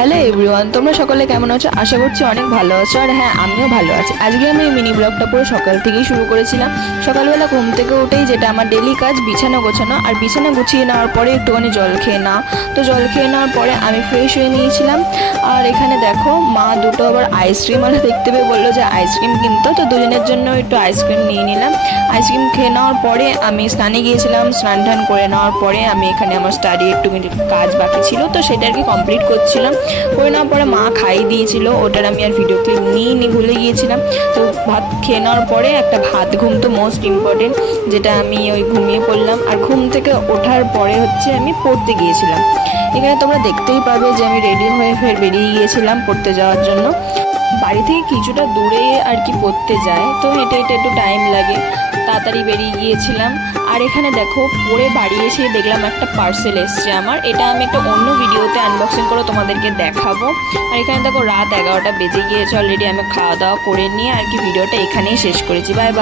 Hello everyone, তোমরা সকলে কেমন আছো? আশা করছি অনেক ভালো আছো। আর হ্যাঁ, আমিও ভালো আছি। আজকে আমি এই মিনি ব্লগটা পুরো সকাল থেকেই শুরু করেছিলাম। সকালবেলা ঘুম থেকে উঠেই যেটা আমার ডেলি কাজ, বিছানা গোছানো। আর বিছানা গুছিয়ে নেওয়ার পরে একটুখানি জল খেয়ে নাও। তো জল খেয়ে নেওয়ার পরে আমি ফ্রেশ হয়ে নিয়েছিলাম। আর এখানে দেখো, মা দুটো আবার আইসক্রিম আলা দেখতে পেয়ে বললো যে আইসক্রিম কিনতো, তো দুজনের জন্য একটু আইসক্রিম নিয়ে নিলাম। আইসক্রিম খেয়ে নেওয়ার পরে আমি স্নানে গিয়েছিলাম। স্নান টান করে নেওয়ার পরে আমি এখানে আমার স্টাডি একটু কাজ বাকি ছিল, তো সেটা আর কি কমপ্লিট করছিলাম। করে নেওয়ার পরে মা খাইয়ে দিয়েছিল, ওটার আমি আর ভিডিও ক্লিপ নিয়ে ভুলে গিয়েছিলাম। তো ভাত খেয়ে নেওয়ার পরে একটা ভাত ঘুম তো মোস্ট ইম্পর্টেন্ট, যেটা আমি ওই ঘুমিয়ে পড়লাম। আর ঘুম থেকে ওঠার পরে হচ্ছে আমি পড়তে গিয়েছিলাম। এখানে তোমরা দেখতেই পাবে যে আমি রেডি হয়ে ফের বেরিয়ে গিয়েছিলাম পড়তে যাওয়ার জন্য। বাড়ি থেকে কিছুটা দূরে আর কি পড়তে যায়, তো হেঁটে হেঁটে একটু টাইম লাগে, তাড়াতাড়ি বেরিয়ে গিয়েছিলাম। আর এখানে দেখো, পরে বাড়ি এসে দেখলাম একটা পার্সেল এসছে আমার। এটা আমি একটা অন্য ভিডিওতে আনবক্সিং করে তোমাদেরকে দেখাবো। আর এখানে দেখো রাত 11টা বেজে গিয়েছে অলরেডি। আমি খাওয়া দাওয়া করে নিয়ে আর কি ভিডিওটা এখানেই শেষ করেছি। Bye bye.